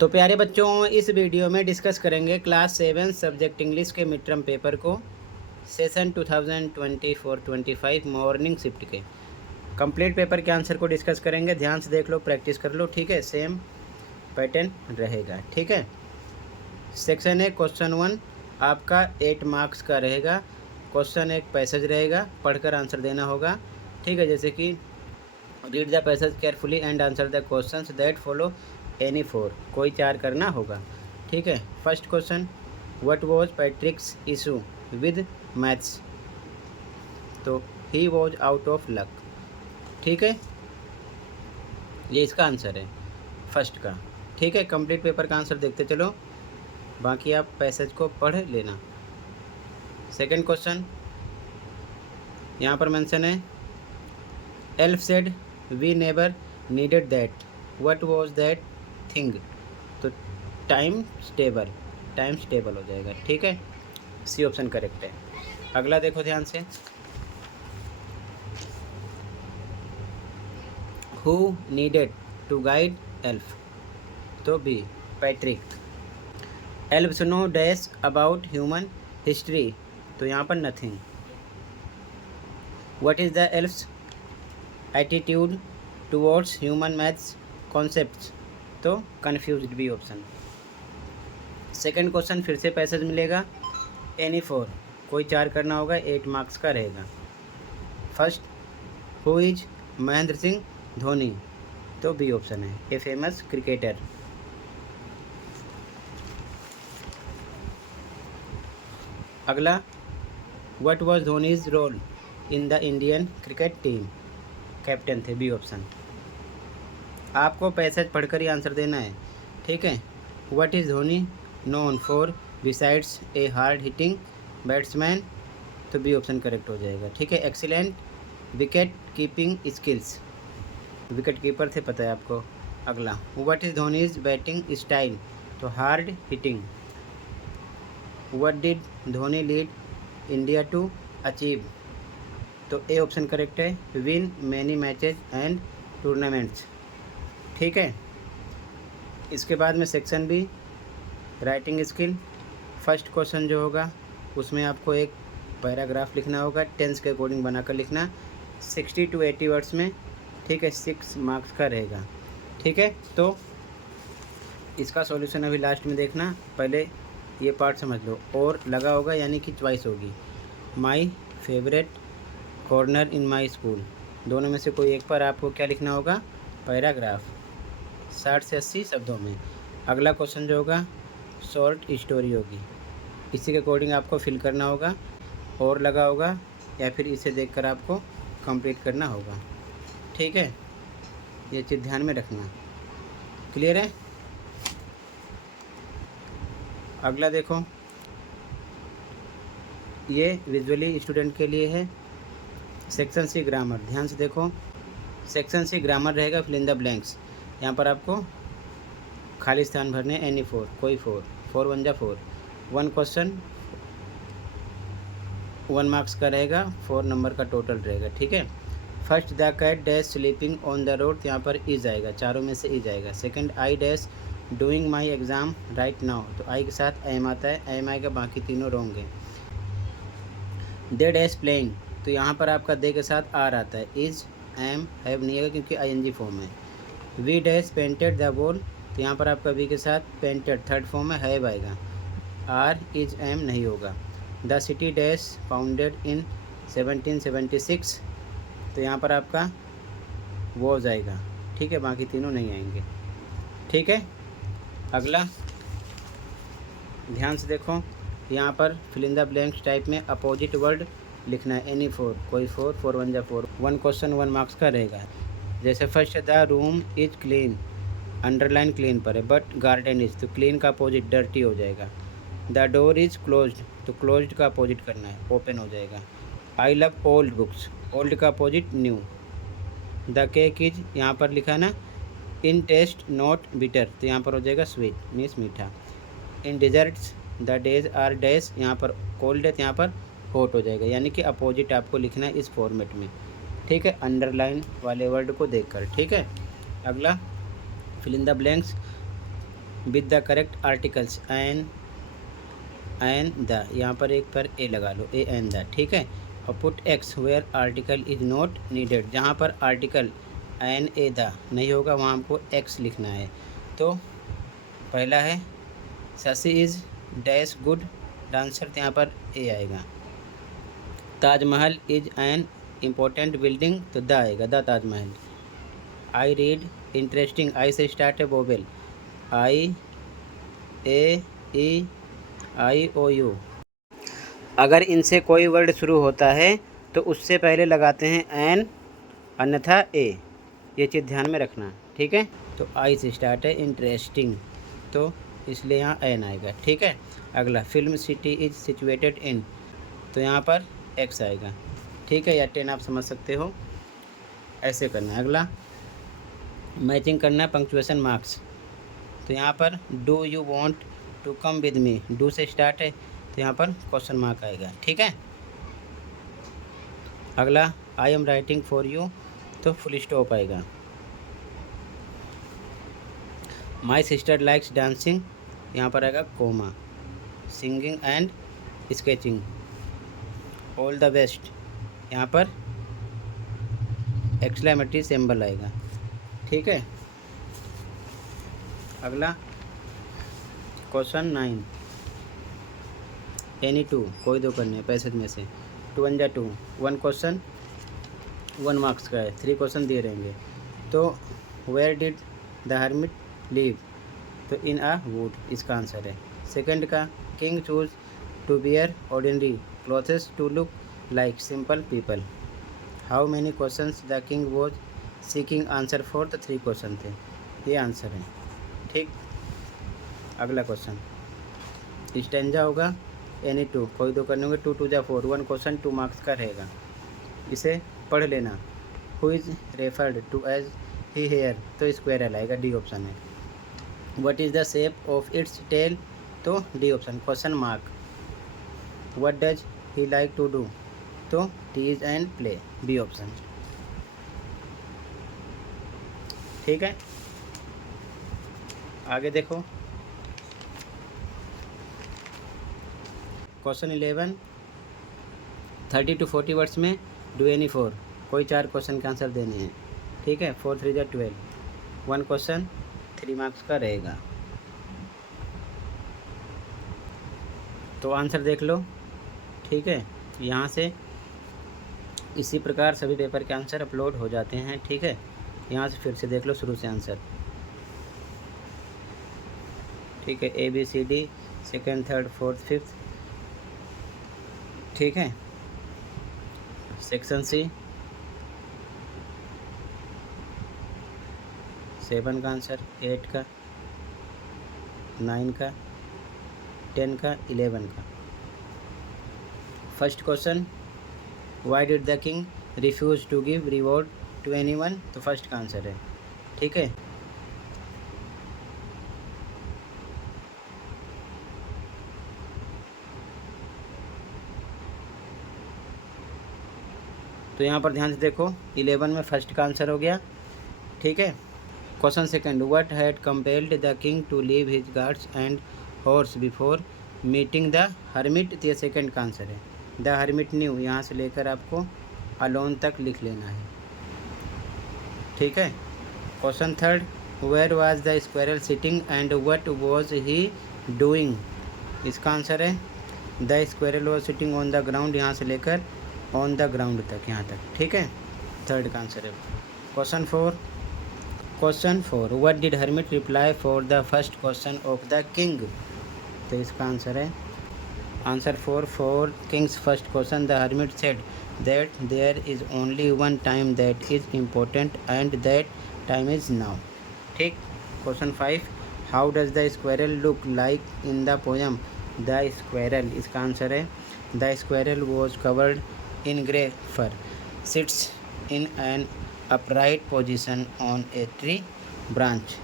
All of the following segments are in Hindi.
तो प्यारे बच्चों, इस वीडियो में डिस्कस करेंगे क्लास 7 सब्जेक्ट इंग्लिश के मिड टर्म पेपर को सेशन 2024-25 मॉर्निंग शिफ्ट के कंप्लीट पेपर के आंसर को डिस्कस करेंगे। ध्यान से देख लो, प्रैक्टिस कर लो, ठीक है। सेम पैटर्न रहेगा, ठीक है। सेक्शन है क्वेश्चन 1 आपका 8 मार्क्स का रहेगा। क्वेश्चन एक पैसेज रहेगा, पढ़कर आंसर देना होगा, ठीक है। जैसे कि read the passage carefully and answer the questions that follow any four, कोई 4 करना होगा, ठीक है। First question, what was Patrick's issue with maths? तो he was out of luck, ठीक है। ये इसका आंसर है फर्स्ट का, ठीक है। कंप्लीट पेपर का आंसर देखते चलो, बाकी आप पैसेज को पढ़ लेना। सेकंड क्वेश्चन यहाँ पर मेंशन है, elf said we never needed that, what was that thing? तो टाइम स्टेबल हो जाएगा, ठीक है। सी ऑप्शन करेक्ट है। अगला देखो ध्यान से, who needed to guide elf? तो B Patrick. Elves know dash about human history? तो यहाँ पर nothing. What is the elves attitude towards human maths concepts? तो confused, B option. Second question फिर से पैसेज मिलेगा, एनी फोर, कोई 4 करना होगा, 8 मार्क्स का रहेगा। First, who is Mahendra Singh Dhoni? तो बी ऑप्शन है, ए फेमस क्रिकेटर। अगला, what was Dhoni's role in the Indian cricket team? Captain थे, बी ऑप्शन। आपको पैसेज पढ़कर ही आंसर देना है, ठीक है। What is Dhoni known for besides a hard hitting batsman? तो बी ऑप्शन करेक्ट हो जाएगा, ठीक है। Excellent wicket keeping skills, wicket keeper थे, पता है आपको। अगला, what is Dhoni's batting style? तो hard hitting. What did Dhoni lead India to achieve? तो ए ऑप्शन करेक्ट है, win many matches and tournaments, ठीक है। इसके बाद में section B, writing skill. First question जो होगा उसमें आपको एक पैराग्राफ लिखना होगा, टेंस के अकॉर्डिंग बनाकर लिखना, 60 to 80 वर्ड्स में, ठीक है। 6 मार्क्स का रहेगा, ठीक है। तो इसका सॉल्यूशन अभी लास्ट में देखना, पहले ये पार्ट समझ लो। और लगा होगा यानी कि चॉइस होगी, my favourite corner in my school, दोनों में से कोई एक पर आपको क्या लिखना होगा, पैराग्राफ, 60 से 80 शब्दों में। अगला क्वेश्चन जो होगा शॉर्ट स्टोरी होगी, इसी के अकॉर्डिंग आपको फिल करना होगा, और लगा होगा या फिर इसे देखकर आपको कंप्लीट करना होगा, ठीक है। ये चीज़ ध्यान में रखना, क्लियर है। अगला देखो, ये विजुअली स्टूडेंट के लिए है। सेक्शन सी ग्रामर, ध्यान से देखो, सेक्शन सी ग्रामर रहेगा, फिल इन द ब्लैंक्स। यहाँ पर आपको खाली स्थान भरने, एनी फोर, कोई 4, 4 1 जा 4। 1 क्वेश्चन 1 मार्क्स का रहेगा, 4 नंबर का टोटल रहेगा, ठीक है। First, the cat dash sleeping on the road, यहाँ पर इज आएगा, चारों में से इज आएगा। Second, I dash doing my exam right now, तो आई के साथ एम आता है, एम आएगा, बाकी तीनों रॉन्ग है। दे डैश प्लेइंग, तो यहाँ पर आपका दे के साथ आर आता है, इज एम हैव नहीं आएगा क्योंकि आईएनजी फॉर्म है। We dash painted the ball, तो यहाँ पर आपका वी के साथ पेंटेड थर्ड फॉर्म में हैव आएगा, आर इज एम नहीं होगा। The city dash founded in 1776, तो यहाँ पर आपका वॉज आएगा, ठीक है, बाकी तीनों नहीं आएंगे, ठीक है। अगला ध्यान से देखो, यहाँ पर fill in the blanks type में अपोजिट वर्ड लिखना है, एनी फोर, कोई 4, 4 1 जा 4। 1 क्वेश्चन 1 मार्क्स का रहेगा। जैसे first, the room is clean, underline clean पर है, बट गार्डन इज, तो क्लीन का अपोजिट डर्टी हो जाएगा। द डोर इज क्लोज्ड, तो क्लोज्ड का अपोजिट करना है, ओपन हो जाएगा। I love old books, old का opposite new. The cake is, यहाँ पर लिखा है ना, इन टेस्ट नॉट बिटर, तो यहाँ पर हो जाएगा स्वीट, मीन्स मीठा। In desserts the days are dash, यहाँ पर कोल्ड है, तो यहाँ पर हॉट हो जाएगा, यानी कि अपोजिट आपको लिखना है इस फॉर्मेट में, ठीक है, अंडरलाइन वाले वर्ड को देखकर, ठीक है। अगला, fill in the blanks, with the correct articles an the, यहाँ पर एक पर ए लगा लो, ए एन द, ठीक है। और put x where article is not needed, जहाँ पर आर्टिकल एन ए द नहीं होगा वहाँ हमको एक्स लिखना है। तो पहला है Shashi is dash good dancer, तो यहाँ पर ए आएगा। Taj Mahal is an important building, तो द आएगा, the Taj Mahal. I read interesting, I से स्टार्ट है vowel, I A E I O you. अगर इनसे कोई वर्ड शुरू होता है तो उससे पहले लगाते हैं एन, अन्यथा ए, ये चीज़ ध्यान में रखना, ठीक है। तो आई से स्टार्ट है इंटरेस्टिंग, तो इसलिए यहाँ एन आएगा, ठीक है। अगला film city is situated in, तो यहाँ पर एक्स आएगा, ठीक है, या 10 आप समझ सकते हो, ऐसे करना है। अगला मैचिंग करना है पंक्चुएशन मार्क्स, तो यहाँ पर do you want to come with me, do से स्टार्ट है तो यहाँ पर क्वेश्चन मार्क आएगा, ठीक है। अगला I am writing for you, तो फुल स्टॉप आएगा। माई सिस्टर लाइक्स डांसिंग, यहाँ पर आएगा comma. Singing and sketching, all the best, यहाँ पर एक्सक्लेमेटरी सिंबल आएगा, ठीक है। अगला क्वेश्चन 9, एनी टू, कोई दो करने पैसेज में से, 2 1 2, 1 क्वेश्चन 1 मार्क्स का है, 3 क्वेश्चन दिए रहेंगे। तो where did the hermit live, तो इन अ वुड, इसका आंसर है। सेकंड का king choose to bear ordinary clothes to look like simple people, how many questions the king was seeking answer for, तो 3 क्वेश्चन थे, ये आंसर है, ठीक। अगला क्वेश्चन स्टेंजा होगा एनी टू, कोई दो करने होंगे, 2 2 जा 4, 1 क्वेश्चन 2 मार्क्स का रहेगा, इसे पढ़ लेना। Who is referred to as he here, तो स्क्वायरल आएगा, डी ऑप्शन है। What is the shape of its tail, तो D option, question mark. What does he like to do, तो tease and play, B option, ठीक है। आगे देखो क्वेश्चन 11, 30 to 40 वर्ड्स में डू एनी 4, कोई 4 क्वेश्चन के आंसर देने हैं, ठीक है। 4 3 जा 12, 1 क्वेश्चन 3 मार्क्स का रहेगा। तो आंसर देख लो, ठीक है। यहाँ से इसी प्रकार सभी पेपर के आंसर अपलोड हो जाते हैं, ठीक है। यहाँ से फिर से देख लो शुरू से आंसर, ठीक है। A B C D, second third fourth fifth, ठीक है। सेक्शन सी 7 का आंसर, 8 का, 9 का, 10 का, 11 का। First question why did the king refuse to give reward to anyone, तो फर्स्ट का आंसर है, ठीक है। तो यहाँ पर ध्यान से देखो, 11 में फर्स्ट का आंसर हो गया, ठीक है। Question second what had compelled the king to leave his guards and horse before meeting the hermit, तो ये सेकंड का आंसर है। द हर्मिट न्यू, यहाँ से लेकर आपको अलोन तक लिख लेना है, ठीक है। Question third where was the squirrel sitting and what was he doing, इसका आंसर है the squirrel was sitting on the ground, यहाँ से लेकर ऑन द ग्राउंड तक, यहाँ तक, ठीक है, थर्ड का आंसर है। Question four what did hermit reply for the first question of the king, तो इसका आंसर है answer for king's first question the hermit said that there is only one time that is important and that time is now, ठीक। Question 5 how does the squirrel look like in the poem, the squirrel, इसका आंसर है the squirrel was covered in grey fur, sits in an upright position on a tree branch,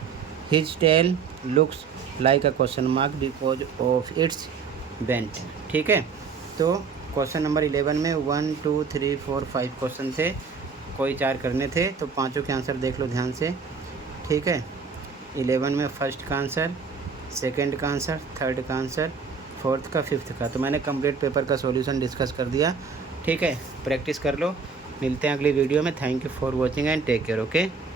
his tail looks like a question mark because of its bent, ठीक है। तो क्वेश्चन नंबर 11 में 1 2 3 4 5 क्वेश्चन थे, कोई 4 करने थे, तो पांचों के आंसर देख लो ध्यान से, ठीक है। 11 में फर्स्ट का आंसर सेकंड का आंसर, थर्ड का आंसर, फोर्थ का, फिफ्थ का। तो मैंने कंप्लीट पेपर का सॉल्यूशन डिस्कस कर दिया। ठीक है, प्रैक्टिस कर लो। मिलते हैं अगली वीडियो में। Thank you for watching and take care. Okay.